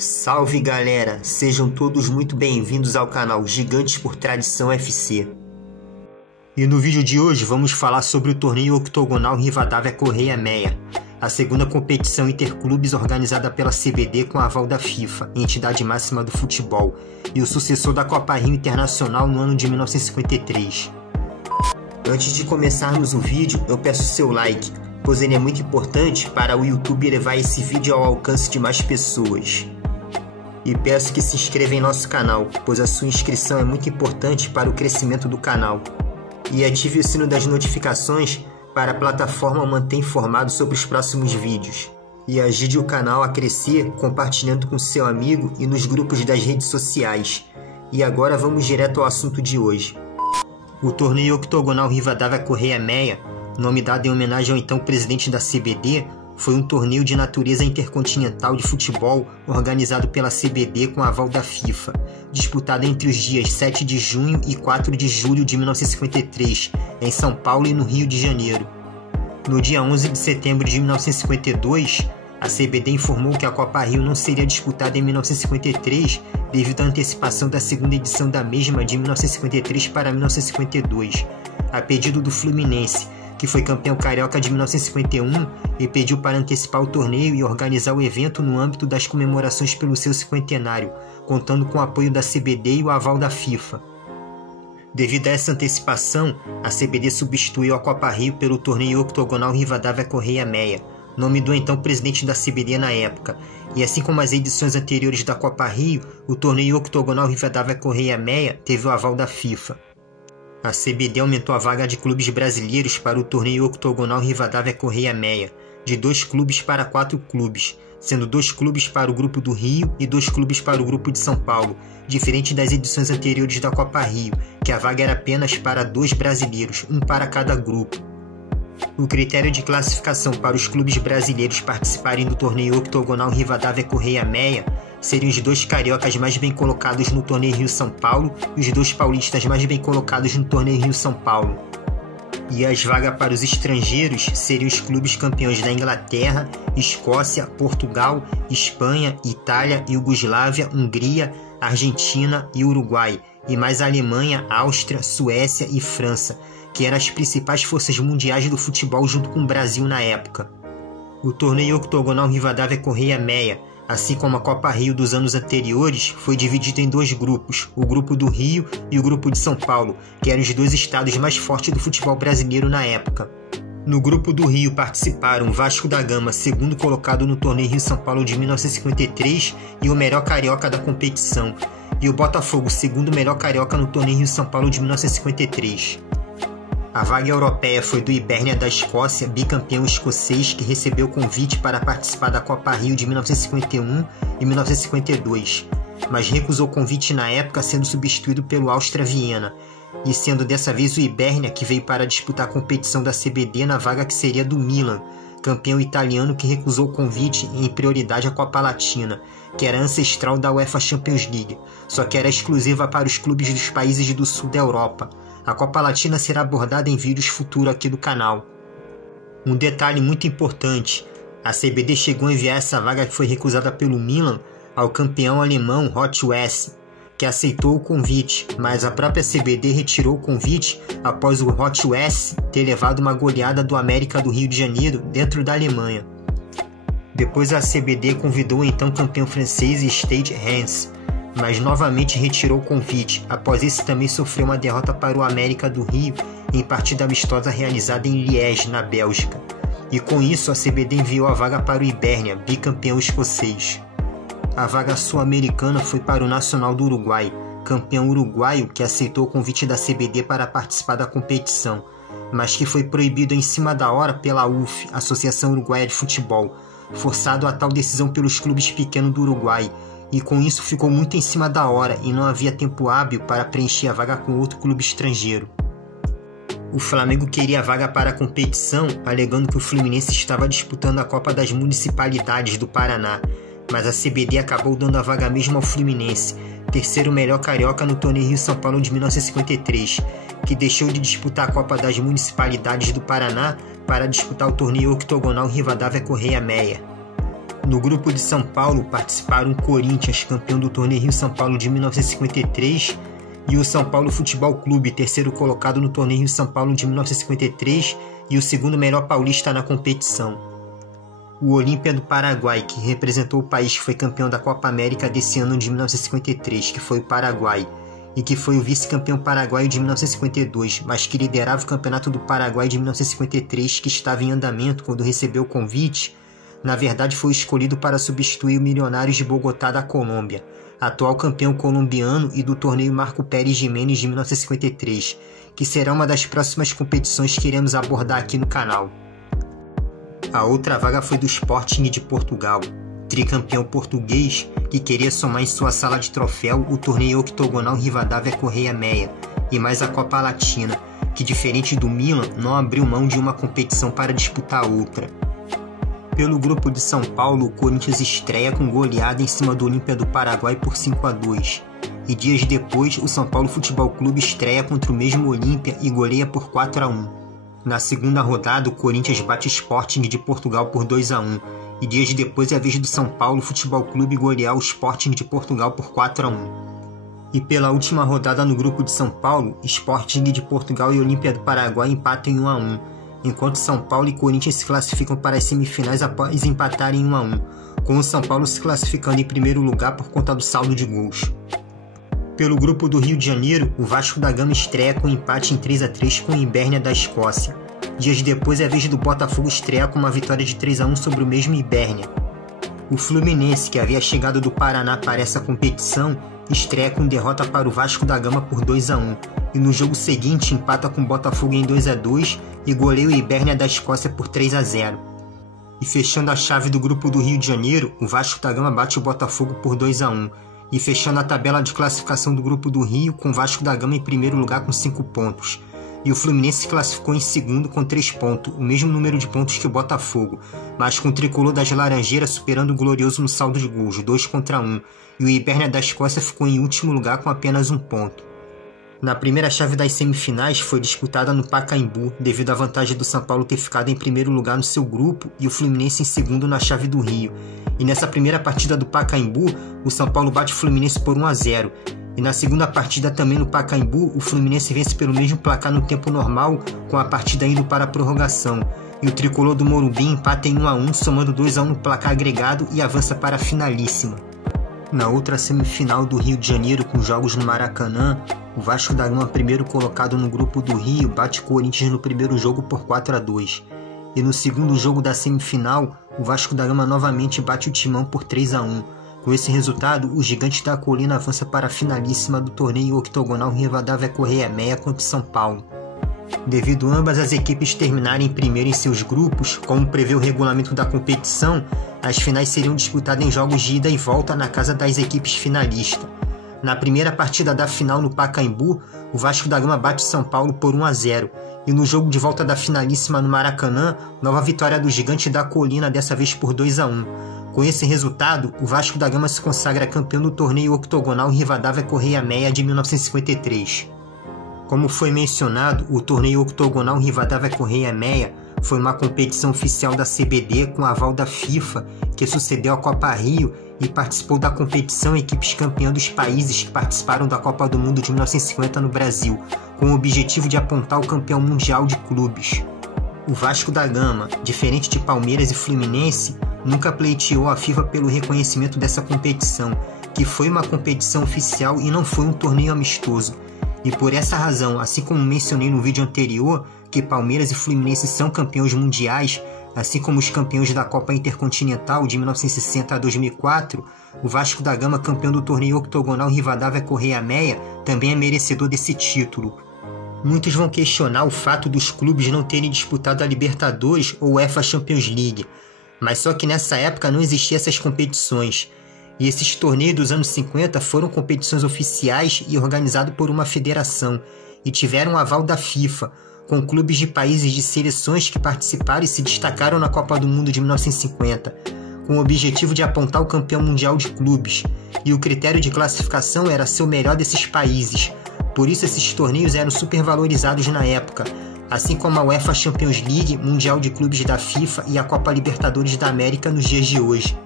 Salve galera, sejam todos muito bem-vindos ao canal Gigantes por Tradição FC. E no vídeo de hoje vamos falar sobre o torneio octogonal Rivadavia Correia Meia, a segunda competição interclubes organizada pela CBD com aval da FIFA, entidade máxima do futebol, e o sucessor da Copa Rio Internacional no ano de 1953. Antes de começarmos o vídeo, eu peço seu like, pois ele é muito importante para o YouTube levar esse vídeo ao alcance de mais pessoas. E peço que se inscreva em nosso canal, pois a sua inscrição é muito importante para o crescimento do canal. E ative o sino das notificações para a plataforma manter informado sobre os próximos vídeos. E ajude o canal a crescer compartilhando com seu amigo e nos grupos das redes sociais. E agora vamos direto ao assunto de hoje. O torneio octogonal Rivadavia Correia Meia, nome dado em homenagem ao então presidente da CBD, foi um torneio de natureza intercontinental de futebol organizado pela CBD com aval da FIFA, disputado entre os dias 7 de junho e 4 de julho de 1953, em São Paulo e no Rio de Janeiro. No dia 11 de setembro de 1952, a CBD informou que a Copa Rio não seria disputada em 1953 devido à antecipação da segunda edição da mesma de 1953 para 1952, a pedido do Fluminense, que foi campeão carioca de 1951 e pediu para antecipar o torneio e organizar o evento no âmbito das comemorações pelo seu cinquentenário, contando com o apoio da CBD e o aval da FIFA. Devido a essa antecipação, a CBD substituiu a Copa Rio pelo torneio octogonal Rivadavia Correia Meia, nome do então presidente da CBD na época, e assim como as edições anteriores da Copa Rio, o torneio octogonal Rivadavia Correia Meia teve o aval da FIFA. A CBD aumentou a vaga de clubes brasileiros para o torneio octogonal Rivadavia Correia Meia, de 2 clubes para 4 clubes, sendo 2 clubes para o grupo do Rio e 2 clubes para o grupo de São Paulo, diferente das edições anteriores da Copa Rio, que a vaga era apenas para 2 brasileiros, um para cada grupo. O critério de classificação para os clubes brasileiros participarem do torneio octogonal Rivadavia Correia Meia seriam os 2 cariocas mais bem colocados no torneio Rio-São Paulo e os 2 paulistas mais bem colocados no torneio Rio-São Paulo. E as vagas para os estrangeiros seriam os clubes campeões da Inglaterra, Escócia, Portugal, Espanha, Itália, Iugoslávia, Hungria, Argentina e Uruguai, e mais a Alemanha, Áustria, Suécia e França, que eram as principais forças mundiais do futebol junto com o Brasil na época. O torneio octogonal Rivadavia Correia Meia, assim como a Copa Rio dos anos anteriores, foi dividido em 2 grupos, o grupo do Rio e o grupo de São Paulo, que eram os 2 estados mais fortes do futebol brasileiro na época. No grupo do Rio participaram o Vasco da Gama, segundo colocado no torneio Rio-São Paulo de 1953 e o melhor carioca da competição, e o Botafogo, segundo melhor carioca no torneio Rio-São Paulo de 1953. A vaga europeia foi do Hibernia da Escócia, bicampeão escocês que recebeu convite para participar da Copa Rio de 1951 e 1952, mas recusou o convite na época, sendo substituído pelo Áustria Viena, e sendo dessa vez o Hibernia que veio para disputar a competição da CBD na vaga que seria do Milan, campeão italiano que recusou o convite em prioridade à Copa Latina, que era ancestral da UEFA Champions League, só que era exclusiva para os clubes dos países do sul da Europa. A Copa Latina será abordada em vídeos futuros aqui do canal. Um detalhe muito importante, a CBD chegou a enviar essa vaga que foi recusada pelo Milan ao campeão alemão Rot-Weiß, que aceitou o convite, mas a própria CBD retirou o convite após o Rot-Weiß ter levado uma goleada do América do Rio de Janeiro dentro da Alemanha. Depois a CBD convidou o então campeão francês Stade Reims, mas novamente retirou o convite, após esse também sofreu uma derrota para o América do Rio em partida amistosa realizada em Liège, na Bélgica. E com isso a CBD enviou a vaga para o Hibernia, bicampeão escocês. A vaga sul-americana foi para o Nacional do Uruguai, campeão uruguaio que aceitou o convite da CBD para participar da competição, mas que foi proibido em cima da hora pela UF, Associação Uruguaia de Futebol, forçado a tal decisão pelos clubes pequenos do Uruguai, e com isso ficou muito em cima da hora e não havia tempo hábil para preencher a vaga com outro clube estrangeiro. O Flamengo queria a vaga para a competição, alegando que o Fluminense estava disputando a Copa das Municipalidades do Paraná, mas a CBD acabou dando a vaga mesmo ao Fluminense, terceiro melhor carioca no torneio Rio-São Paulo de 1953, que deixou de disputar a Copa das Municipalidades do Paraná para disputar o torneio octogonal Rivadavia Correia Meia. No grupo de São Paulo participaram o Corinthians, campeão do Torneio Rio São Paulo de 1953, e o São Paulo Futebol Clube, terceiro colocado no Torneio Rio São Paulo de 1953 e o segundo melhor paulista na competição. O Olímpia do Paraguai, que representou o país que foi campeão da Copa América desse ano de 1953, que foi o Paraguai, e que foi o vice-campeão paraguaio de 1952, mas que liderava o Campeonato do Paraguai de 1953, que estava em andamento quando recebeu o convite, na verdade foi escolhido para substituir o Milionários de Bogotá da Colômbia, atual campeão colombiano, e do torneio Marco Pérez Jiménez de 1953, que será uma das próximas competições que iremos abordar aqui no canal. A outra vaga foi do Sporting de Portugal, tricampeão português, que queria somar em sua sala de troféu o torneio octogonal Rivadavia Correia Meia e mais a Copa Latina, que diferente do Milan não abriu mão de uma competição para disputar outra. Pelo grupo de São Paulo, o Corinthians estreia com goleada em cima do Olímpia do Paraguai por 5-2, e dias depois o São Paulo Futebol Clube estreia contra o mesmo Olímpia e goleia por 4-1. Na segunda rodada, o Corinthians bate o Sporting de Portugal por 2-1, e dias depois é a vez do São Paulo Futebol Clube golear o Sporting de Portugal por 4-1. E pela última rodada no grupo de São Paulo, Sporting de Portugal e Olímpia do Paraguai empatam em 1-1, enquanto São Paulo e Corinthians se classificam para as semifinais após empatarem em 1-1, com o São Paulo se classificando em primeiro lugar por conta do saldo de gols. Pelo grupo do Rio de Janeiro, o Vasco da Gama estreia com um empate em 3-3 com o Hibernia da Escócia. Dias depois é a vez do Botafogo estrear com uma vitória de 3-1 sobre o mesmo Hibernia. O Fluminense, que havia chegado do Paraná para essa competição, estreia com derrota para o Vasco da Gama por 2-1, e no jogo seguinte empata com o Botafogo em 2-2 e goleia o Hibernia da Escócia por 3-0. E fechando a chave do grupo do Rio de Janeiro, o Vasco da Gama bate o Botafogo por 2-1, e fechando a tabela de classificação do grupo do Rio, com o Vasco da Gama em primeiro lugar com 5 pontos. E o Fluminense se classificou em segundo com 3 pontos, o mesmo número de pontos que o Botafogo, mas com o tricolor das Laranjeiras superando o Glorioso no saldo de gols, 2-1, e o Hibernia da Escócia ficou em último lugar com apenas 1 ponto. Na primeira chave das semifinais foi disputada no Pacaembu, devido à vantagem do São Paulo ter ficado em primeiro lugar no seu grupo e o Fluminense em segundo na chave do Rio. E nessa primeira partida do Pacaembu, o São Paulo bate o Fluminense por 1-0. E na segunda partida também no Pacaembu, o Fluminense vence pelo mesmo placar no tempo normal, com a partida indo para a prorrogação. E o tricolor do Morumbi empata em 1-1, somando 2-1 no placar agregado e avança para a finalíssima. Na outra semifinal do Rio de Janeiro, com jogos no Maracanã, o Vasco da Gama, primeiro colocado no grupo do Rio, bate o Corinthians no primeiro jogo por 4-2. E no segundo jogo da semifinal, o Vasco da Gama novamente bate o Timão por 3-1. Com esse resultado, o Gigante da Colina avança para a finalíssima do torneio octogonal Rivadavia Correia Meia contra São Paulo. Devido ambas as equipes terminarem primeiro em seus grupos, como prevê o regulamento da competição, as finais seriam disputadas em jogos de ida e volta na casa das equipes finalistas. Na primeira partida da final no Pacaembu, o Vasco da Gama bate São Paulo por 1-0, e no jogo de volta da finalíssima no Maracanã, nova vitória do Gigante da Colina, dessa vez por 2-1. Com esse resultado, o Vasco da Gama se consagra campeão do torneio octogonal Rivadavia Correia Meia de 1953. Como foi mencionado, o torneio octogonal Rivadavia Correia Meia foi uma competição oficial da CBD com aval da FIFA, que sucedeu à Copa Rio, e participou da competição equipes campeãs dos países que participaram da Copa do Mundo de 1950 no Brasil, com o objetivo de apontar o campeão mundial de clubes. O Vasco da Gama, diferente de Palmeiras e Fluminense, nunca pleiteou a FIFA pelo reconhecimento dessa competição, que foi uma competição oficial e não foi um torneio amistoso. E por essa razão, assim como mencionei no vídeo anterior, que Palmeiras e Fluminense são campeões mundiais, assim como os campeões da Copa Intercontinental de 1960 a 2004, o Vasco da Gama, campeão do torneio octogonal Rivadavia Correia Meia, também é merecedor desse título. Muitos vão questionar o fato dos clubes não terem disputado a Libertadores ou UEFA Champions League, mas só que nessa época não existiam essas competições. E esses torneios dos anos 50 foram competições oficiais e organizados por uma federação, e tiveram o aval da FIFA, com clubes de países de seleções que participaram e se destacaram na Copa do Mundo de 1950, com o objetivo de apontar o campeão mundial de clubes, e o critério de classificação era ser o melhor desses países. Por isso esses torneios eram supervalorizados na época, assim como a UEFA Champions League, Mundial de Clubes da FIFA e a Copa Libertadores da América nos dias de hoje.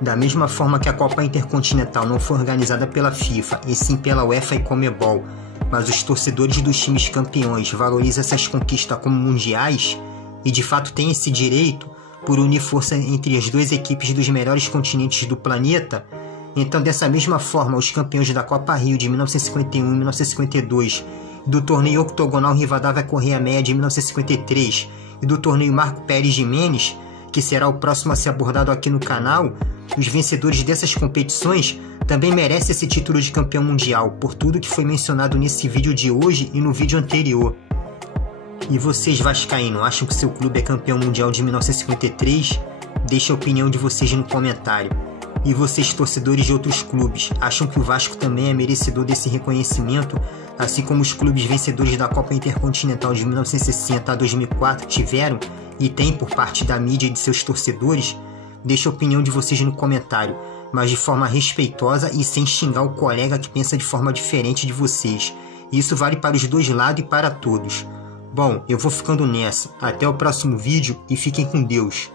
Da mesma forma que a Copa Intercontinental não foi organizada pela FIFA, e sim pela UEFA e Conmebol, mas os torcedores dos times campeões valorizam essas conquistas como mundiais e de fato têm esse direito por unir força entre as duas equipes dos melhores continentes do planeta, então dessa mesma forma os campeões da Copa Rio de 1951 e 1952, do torneio octogonal Rivadavia Correia Meia de 1953 e do torneio Marco Pérez Jimenez, que será o próximo a ser abordado aqui no canal, os vencedores dessas competições também merecem esse título de campeão mundial, por tudo que foi mencionado nesse vídeo de hoje e no vídeo anterior. E vocês vascaínos, acham que seu clube é campeão mundial de 1953? Deixe a opinião de vocês no comentário. E vocês, torcedores de outros clubes, acham que o Vasco também é merecedor desse reconhecimento, assim como os clubes vencedores da Copa Intercontinental de 1960 a 2004 tiveram e têm por parte da mídia e de seus torcedores? Deixe a opinião de vocês no comentário, mas de forma respeitosa e sem xingar o colega que pensa de forma diferente de vocês. Isso vale para os dois lados e para todos. Bom, eu vou ficando nessa. Até o próximo vídeo e fiquem com Deus.